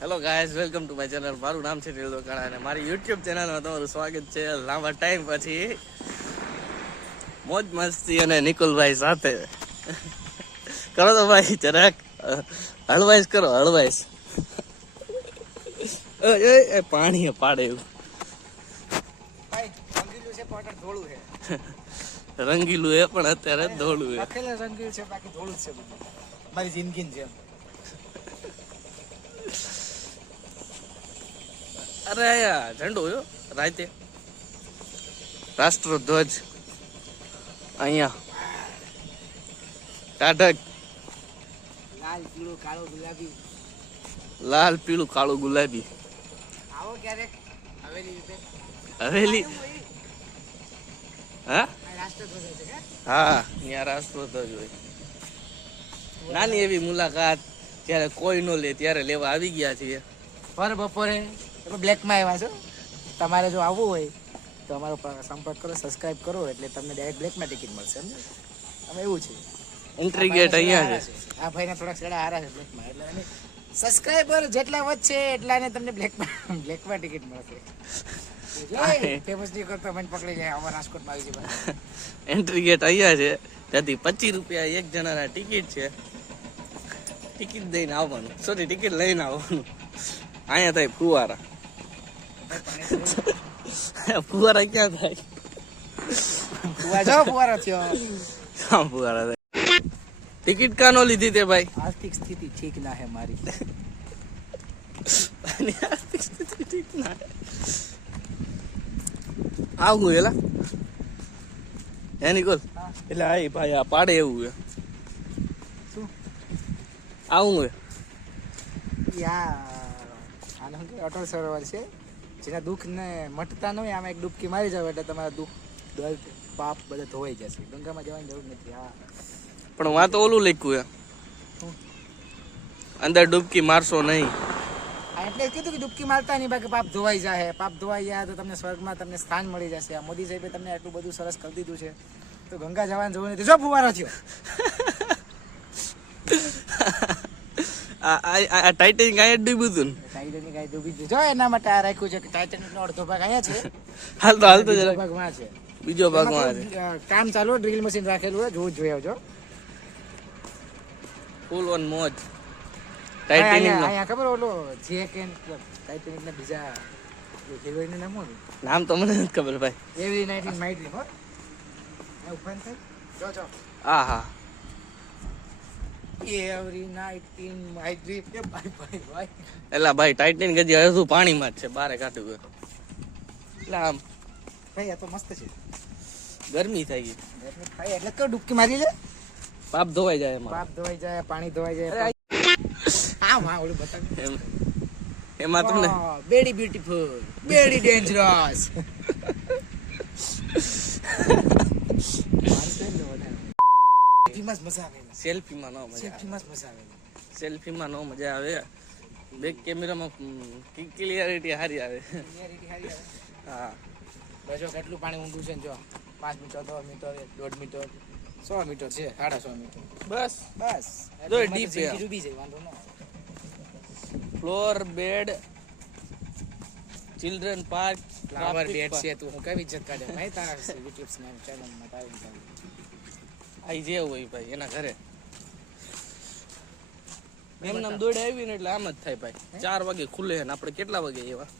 Hello guys, welcome to my channel. મારું નામ છે નિલ દોકાણા અને મારી યુટ્યુબ ચેનલમાં તમારું સ્વાગત છે. લાંબા ટાઈમ પછી મોજ મસ્તી અને નિકુલભાઈ સાથે કરો તો ભાઈ જરાક હળવાઈશ કરો, હળવાઈશ. એ પાણી પાડે એવું રંગીલું એ પણ અત્યારે ધોળું છે. રંગીલું છે બાકી ધોળું છે બધું. મારી જિંદગી છે. અરે આયા ઝંડો હોય રાતે, રાષ્ટ્રધ્વજ અહીંયા ટાઢક લાલ પીળું કાળું ગુલાબી. લાલ પીળું કાળું ગુલાબી. આવો ક્યારેક હવેલી રીતે. હવેલી હા રાષ્ટ્રધ્વજ છે કે? હા, ત્યાં રાષ્ટ્રધ્વજ હોય. નાની એવી મુલાકાત જ્યારે કોઈ નો લે ત્યારે લેવા આવી ગયા છીએ. પર બપોરે બ્લેકમાં આવ્યા છો. તમારે જો આવવું હોય તો અમારો સંપર્ક કરો, સબસ્ક્રાઇબ કરો એટલે તમને ડાયરેક્ટ બ્લેકમાં ટિકિટ મળશે. અમે એવું છે. એન્ટ્રી ગેટ અહીંયા છે. આ ભાઈને થોડાક સેડા હારા છે બ્લેકમાં, એટલે અને સબસ્ક્રાઇબર જેટલા વધશે એટલાને તમને બ્લેકમાં ટિકિટ મળશે. ફેમસ નહીં કરતો મને પકડી જાય. અમારા રાજકોટમાં આવી જાય. એન્ટ્રી ગેટ અહીંયા છે, ત્યાંથી 25 રૂપિયા એક જણાના ટિકિટ છે. ટિકિટ દઈને આવવાનું, સોરી ટિકિટ લઈને આવવાનું. અહીંયા થાય ફુવારા. ફુવારા ક્યાં થાય? ફુવારા થયો. ફુવારા થાય. ટિકિટ કાં નો લીધી તે ભાઈ? આર્થિક સ્થિતિ ઠીક ના હે મારી. આર્થિક સ્થિતિ ઠીક ના હે. આવું એલા એની કોલ એટલે આ ભાઈ આ પાડે એવું છે. શું આવું છે આનો કે અટલ સરોવર છે. જેના દુઃખ ને મટતા ન હોય આમાં એક ડૂબકી મારી જાવ એટલે તમારા દુઃખ દર્દ પાપ બધા ધોવાઈ જશે. ગંગામાં જવાની જરૂર નથી. હા, પણ વાં તો ઓલું લખ્યું છે, અંદર ડૂબકી મારશો નહીં. એટલે કીધું કે ડૂબકી મારતા નહીં, બાકી પાપ ધોવાઈ જાય. પાપ ધોવાઈ જાય તો તમને સ્વર્ગમાં તમને સ્થાન મળી જશે. આ મોદી સાહેબે તમને આટલું બધું સરસ કરી દીધું છે તો ગંગા જવાની જરૂર નથી. જો ફુવારો થયો. આ ટાઇટેનિક અહીંયા ડૂબ્યું હતું ને. ટાઇટેનિક અહીં ડૂબી ગયું. જો એના માટે આ રાખ્યું છે કે ટાઇટેનિકનો અડધો ભાગ અહીંયા છે, હાલતો બીજો ભાગ વાં છે. બીજો ભાગમાં કામ ચાલુ, ડ્રીલ મશીન રાખેલું હોય, જોવું જોઈ આવજો. ફૂલ ઓન મોજ. ટાઇટેનિક અહીંયા ખબર ઓલો જે કે ટાઇટેનિક ના બીજા હિરોઈન નું નામ શું? નામ તો મને નથી ખબર ભાઈ. Every night in my dream. હો ઓપન થઈ જો હા હા, every night in my dream. એ ભાઈ એલા ભાઈ ટાઇટેનિક હજી હજુ પાણીમાં જ છે, બારે કાઢ્યું હોય. એટલે આમ ભાઈ આ તો મસ્ત છે. ગરમી થઈ ગઈ થાય એટલે તો ડૂબકી મારી લે, પાપ ધોવાઈ જાય એમાં. પાપ ધોવાઈ જાય, પાણી ધોવાઈ જાય. હા હા, ઓલું બતાવ. એમાં તમને વેરી બ્યુટીફુલ, વેરી ડેન્જરસ. સેલ્ફીમાં નો મજા આવે. બેક કેમેરામાં ક્લિયરિટી સારી આવે. હા, જો કેટલું પાણી ઊંડું છે જો. 5 મીટર, 10 મીટર, 1.5 મીટર, 100 મીટર છે, 150 મીટર. બસ જો ડીપ છે. ડૂબી જાય વાંધો ન. Flower bed, children park, flower bed છે. તું હું કઈ ઇજ્જત કાઢે ભાઈ તારા યુટ્યુબ ચેનલમાં તારી. આઈ જે હોય ભાઈ એના ઘરે એમ નામ દોડે આવી ને એટલે આમ જ થાય ભાઈ. 4 વાગે ખુલે ને આપણે કેટલા વાગે એવા?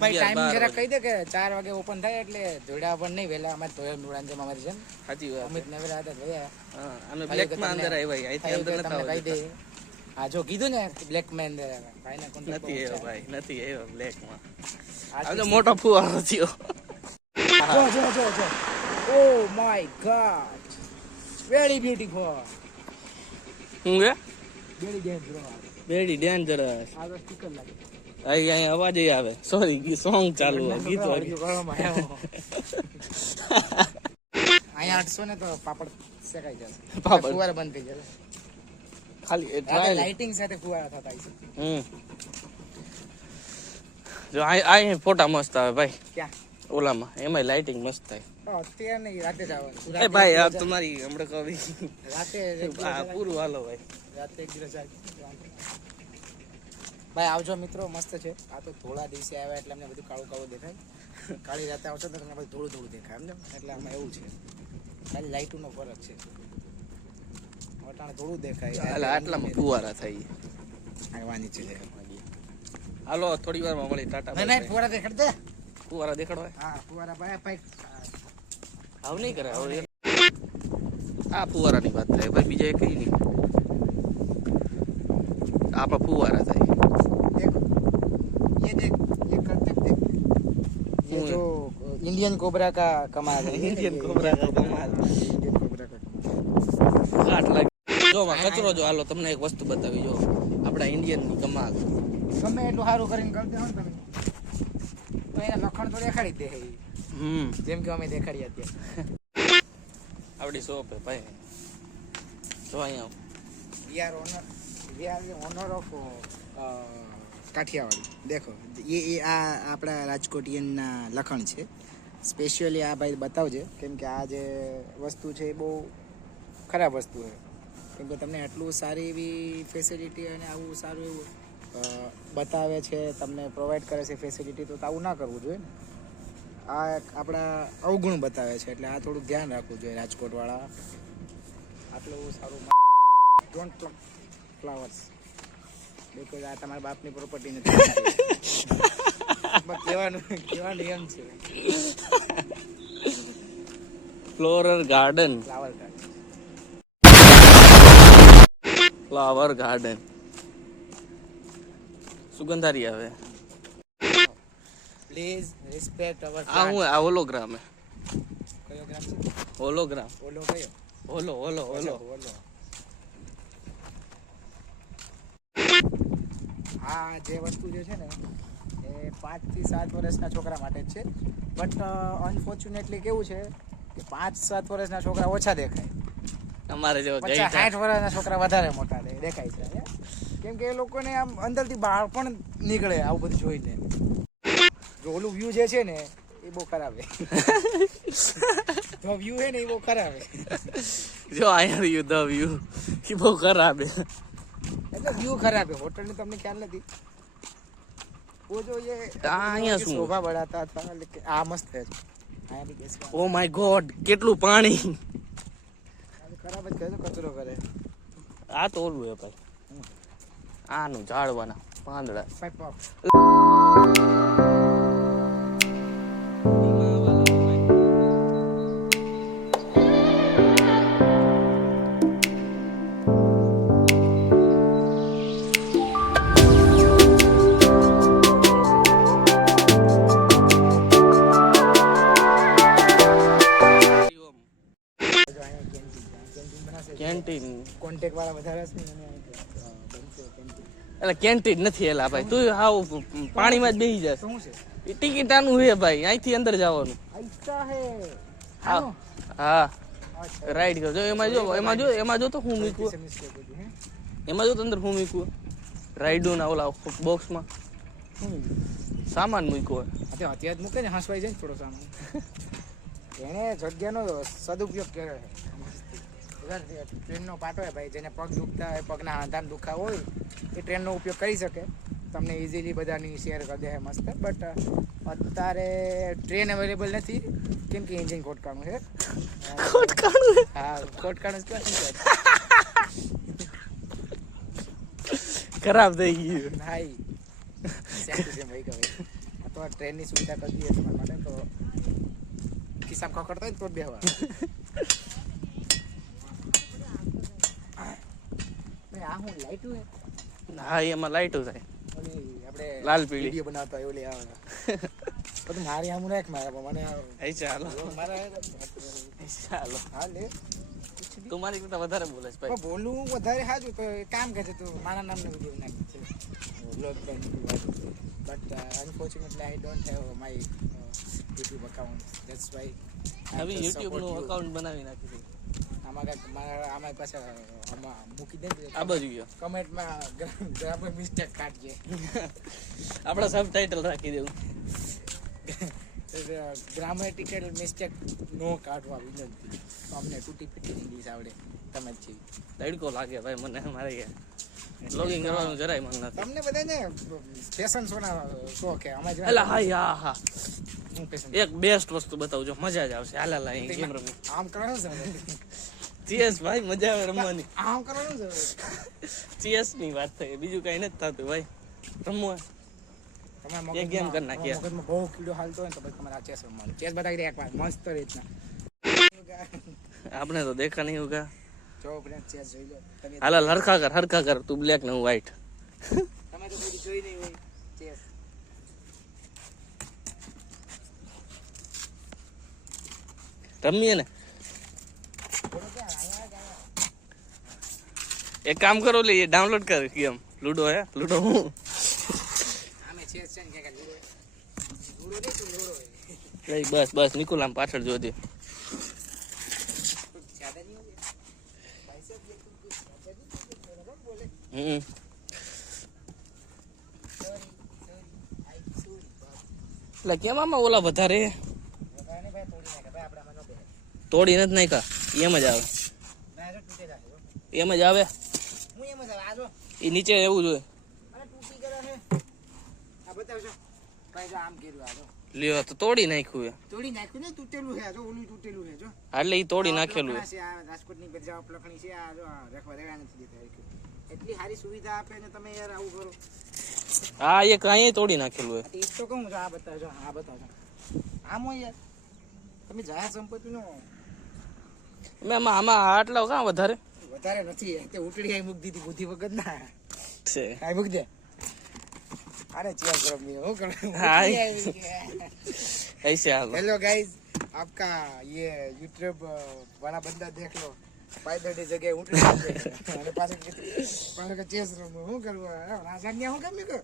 ભાઈ ટાઈમિંગ જરા કહી દે કે 4 વાગે ઓપન થાય એટલે જોડા પણ નહીં વેલા. અમારે તો મુરાન જેમ અમારી છે. સાચી વાત. અમિત નવેરા હતા ભૈયા. હા, અમે બ્લેક માં અંદર આવ્યા. અહીંથી અંદર નતા કહી દે. હા, જો કીધું ને બ્લેક માં અંદર આવ્યા. ભાઈ ના કોન્ટેક્ટ નથી આવ્યો ભાઈ, નથી આવ્યો બ્લેક માં. આ તો મોટો ફુવારો થયો. જો oh my God, very beautiful. હું કે વેરી ડેન્જરસ. Very dangerous. આ તો સ્ટીકર લાગે. અહીંયા અવાજ આવે. સોરી, સોંગ ચાલુ હોય, ગીત વાગે. અહીંયા 800 ને તો પાપડ શેકાઈ જશે. પાપડ ફુવારા બંધ થઈ જશે. ખાલી ટ્રાય. લાઇટિંગ સાથે ફુવારા થતા હશે. જો આ ફોટા મસ્ત આવે ભાઈ. ક્યાં? ઓલામાં એમાં લાઇટિંગ મસ્ત થાય. અત્યારે નહીં, રાતે જ આવવાનું. એ ભાઈ આ તમારી હમણાં કવિ રાતે પૂરું હાલો ભાઈ. રાતે એક દિવસ ભાઈ આવજો મિત્રો, મસ્ત છે. આ તો થોડા દિવસે આવ્યા એટલે અમને બધું કાળું કાળું દેખાય. કાળી રાતે આવશો તો તમને બધું થોડું થોડું દેખાય સમજો. એટલે આમાં એવું છે, ખાલી લાઇટનો ફરક છે. વટાણે થોડું દેખાય. આટલામાં ફુવારા થઈ આવવાની છે. હાલો થોડી વારમાં મળી. ટાટા નહીં નહીં, ફુવારા દેખાડ દે. ફુવારા દેખાડવા હા ફુવારા ભાઈ ભાઈ. આવ નહીં કરે હવે. આ ફુવારાની વાત થાય ભાઈ, બીજા કઈ નહીં. આપણા ફુવારા થાય. देखो ये देख, ये करते देख, ये जो इंडियन कोबरा का कमाल है. इंडियन कोबरा का कमाल. इंडियन कोबरा का कमाल. ઘાટ લાગે. જો માં કચરો જો. હાલો તમને એક વસ્તુ બતાવી. જો આપણા ઇન્ડિયન ની કમાલ. ગમે એટલું સારું કરીને કરતે હો ને તમે તો એના લખણ તો દેખાડી જ દે. જેમ કે અમે દેખાડીએ અત્યારે. આપડી શોપ હે ભાઈ. જો અહીંયા we are owner of Kathiawadi. દેખો ये આ આપણા રાજકોટિયનના લખણ છે. સ્પેશિયલી આ ભાઈ બતાવજે, કેમ કે આ જે વસ્તુ છે એ બહુ ખરાબ વસ્તુ છે. કેમ કે તમને આટલું સારી એવી ફેસિલિટી અને આવું સારું એવું બતાવે છે, તમને પ્રોવાઈડ કરે છે ફેસિલિટી, તો આવું ના કરવું જોઈએ ને. આ આપણા અવગુણ બતાવે છે, એટલે આ થોડુંક ધ્યાન રાખવું જોઈએ રાજકોટવાળા. આટલું સારું ડોન્ટ પ્લક ફ્લાવર્સ. બિકોઝ આ તમારા બાપની પ્રોપર્ટી નથી. કહેવાનું એમ છે. Flower garden. Flower garden. Flower garden. સુગંધારી આવે. Please respect our. આ હું આ હોલોગ્રામ હે. કયો ગ્રામ છે? હોલોગ્રામ. ઓલો કયો? Hollow hollow hollow. ઓલો. આ જે વસ્તુ જે છે ને એ 5 થી 7 વર્ષના છોકરા માટે જ છે. બટ અનફોર્ચ્યુનેટલી કેવું છે કે 5-7 વર્ષના છોકરા ઓછા દેખાય. અમારે જેવો 50-60 વર્ષના છોકરા વધારે મોટા દેખાય છે. કેમ કે એ લોકોને આમ અંદરથી બાળપણ નીકળે આવું બધું જોઈને. જો ઓલું વ્યૂ જે છે ને એ બહુ ખરાબ છે. જો વ્યૂ છે ને એ બહુ ખરાબ છે. જો અહીંયા વ્યૂ ધ વ્યૂ એ બહુ ખરાબ હે. એટલે વ્યૂ ખરાબ है. होटल में तो हमने ख्याल नहीं. वो जो ये અહીંયા શું? शोभा बढ़ाता था, लेकिन आ मस्त है. आया भी कैसे ઓ માય ગોડ કેટલું પાણી. खराब है. कैसे कचरो करे. આ તો ઓલું હે ભાઈ. આનું ઝાડવાના પાંદડા. Pipe of. કેન્ટીન. કોન્ટેક્ટ વાળા વધારે છે ને એને બનશે કેન્ટીન. એટલે કેન્ટીન નથી એલા ભાઈ. તું હાવ પાણીમાં જ બેસી જશે. શું છે? એ ટિકિટ આનું હે ભાઈ. અહીંથી અંદર જવાનું. ऐसा है. હા હા રાઈટ કર. જો એમાં જો તો હું મૂકું. मिस्टेक होती है. એમાં જો તો અંદર હું મૂકું. રાઈડો ના ઓલા બોક્સમાં સામાન મૂક્યો. અત્યારે મૂકે ને હસવાઈ જાય ને થોડો સામાન. એને જગ્યાનો સદુપયોગ કર્યો છે. ટ્રેનનો પાટો હોય ભાઈ, જેને પગ દુખતા હોય, પગના હાંધાને દુખા હોય, એ ટ્રેનનો ઉપયોગ કરી શકે. તમને ઇઝીલી બધાની શેર કરી દે મસ્ત. બટ અત્યારે ટ્રેન અવેલેબલ નથી, કેમ કે એન્જિન ખોટકાણું છે. હા ખોટકાણું ક્યાં શું છે? ખરાબ થઈ ગયું. ભાઈ સેમ ટુ સેમ ભાઈ કહે. આ તો ટ્રેનની સુવિધા કરી દઈએ તમારા માટે, તો ખિસ્સામાં ખકડતો હોય તો જ બેહવા. આ હું લાઈટું હે. હા એમાં લાઈટો થાય. ઓલી આપણે લાલ પીળી વિડિયો બનાવતા હોય ઓલી આવે. બધું મારી આમ રાખ મારે મને એ ચાલો મારા ચાલો. હા લે. તું મારી કરતા વધારે બોલે છે ભાઈ. પણ બોલું વધારે હાજુ તો એક કામ કરે તો મારા નામનો વિડિયો બનાવી છે. Blog but unfortunately I don't have my YouTube account. That's why હવે YouTube નું અકાઉન્ટ બનાવી નાખ્યું. આમાં પાસે આમાં મૂકી દે. આ બાજુ ગયો. કમેન્ટમાં ગ્રામર મિસ્ટેક કાઢજે. આપણા સબટાઇટલ રાખી દેવું. ગ્રામેટિકલ મિસ્ટેક નો કાઢવા વિનંતી. અમને તૂટી ફૂટી ઇંગ્લિશ આવડે તમે જ છે. તડકો લાગે ભાઈ મને મારે ગયા. બ્લોગિંગ કરવાનું જરાય મન નથી. તમને બધાને ફેશન શોના શોખ છે અમે એટલે હા હા હું fashion એક બેસ્ટ વસ્તુ બતાવજો, મજા જ આવશે. હાલા લા અહીં ગેમ રમી. આમ કરવાનું છે ચીયસ ભાઈ, મજા આવે રમવાની. આમ કરવાનું છે ચીયસ ની વાત થઈ, બીજું કઈ નથી થતું ભાઈ. રમવું તમે એક game કરી નાખીએ. મગજમાં બહુ કીડો હાલતો હોય ને તો પછી તમારે આ ચેસ રમવાનું. ચેસ બતાવી દે એકવાર મસ્ત રીતના. આપણે તો દેખા નહીં હોગા. જો ફ્રેન્ડ ચેસ જોઈ લો તમે. હાલા હરખા કર, તું બ્લેક ને હું વ્હાઈટ. તમે તો કોઈ જોઈ નહીં હોય ચેસ. રમીએ ને. બોલો ક્યાં અહીંયા જ અહીંયા. એક કામ કરો, લે ડાઉનલોડ કર ગેમ લૂડો. હે લૂડો હું આમે ચેસ છે ને કે લૂડો લૂડો નહીં તું લૂડો લઈ બસ નિકુલ આમ પાછળ જોજે. જ્યાદા નહીં હોય ભાઈ સાહેબ ये कुछ ज्यादा नहीं बोले હમ सॉरी आई सॉरी बाप એટલે કેમ આમાં ઓલા વધારે બધાને ભાઈ તોડી નાખે ભાઈ આપડા મનો બે તોડી નથી નાખ્યા, એમ જ આવે. ના જો તૂટે જાય એમ જ આવે. હું એમ જ આજો એ નીચે એવું જોઈએ. અરે તૂટી ગયો છે આ બતાવજો ભાઈ જો આમ કર્યું આજો લ્યો તો તોડી નાખ્યું એ. તોડી નાખ્યું ને તૂટેલું છે જો ઓલું તૂટેલું છે જો એટલે એ તોડી નાખેલું આ રાજકોટની બજાર લખણી છે આ જો રખવા દેવા નથી દેતા એટલી સારી સુવિધા આપે ને તમે યાર આવું કરો. હા એ કાંઈ તોડી નાખેલું હોય. ટીપ તો કહું છું આ બતાવજો આમ હોય યાર તમે જાહેર સંપત્તિનો આમાં આટલા કાં વધારે વધારે નથી તે ઉટડી આઈ મૂકી દીધી બુદ્ધિ વગર ના છે. આઈ મૂક દે અરે ચેસ રમી હું કરું हाँ। ऐसे हाल हेलो गाइस आपका ये यूट्यूब वाला बंदा देख लो पायदल की जगह उठे અને પાછળ કે ચેસ રમું હું કરું રાજાન્યા હું કેમ કો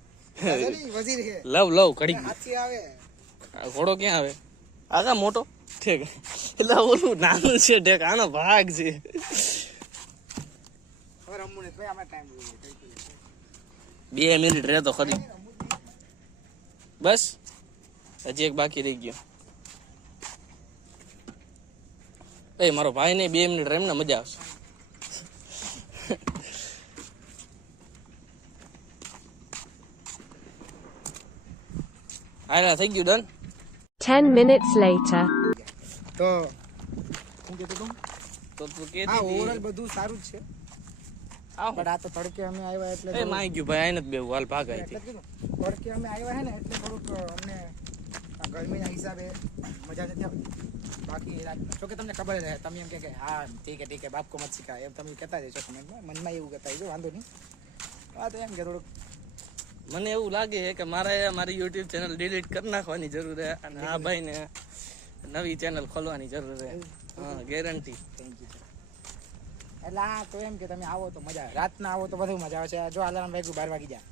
રાજાની વજીર છે લવ કડી હાથી આવે આ ઘોડો ક્યાં આવે? આગા મોટો ઠીક, એટલે ઓલું નાનું છે ઠેક, આનો ભાગ છે. હવે રમવું ને ભાઈ આમાં ટાઈમ જોઈએ 2 મિનિટ રહે તો ખરી. બસ હજી એક બાકી રહી ગયો. એ મારો ભાઈ ને 2 મિનિટ રહીને મજા આવશે. હાલા થઈ ગયું ડન. 10 minutes later. તો હું કહેતો તો તો તું કે હા ઓવરઓલ બધું સારું જ છે આવ પણ આ તો તડકે અમે આવ્યા એટલે એ માઈ ગયું ભાઈ, આઈને જ બેવું હાલ ભાગાય એટલે જ કીધું તડકે અમે આવ્યા હે ને એટલે થોડુંક અમને આ ગરમીના હિસાબે મજા નથી આવતી. બાકી જો કે તમને ખબર જ હે, તમે એમ કે હા ઠીક હે બાપ કો મત શીખા એમ તમે કહેતા જશો કમેન્ટમાં, મનમાં એવું કહેતા જજો વાંધો નહીં. હા તો એમ કે થોડુંક મને એવું લાગે છે કે મારે મારી યુટ્યુબ ચેનલ ડિલીટ કરી નાખવાની જરૂર છે અને આ ભાઈને નવી ચેનલ ખોલવાની જરૂર છે. હા ગેરંટી. Thank you. એટલે હા તો એમ કે તમે આવો તો મજા આવે, રાતના આવો તો વધુ મજા આવે છે. જો અલાર્મ વાગ્યું 12 વાગી જાય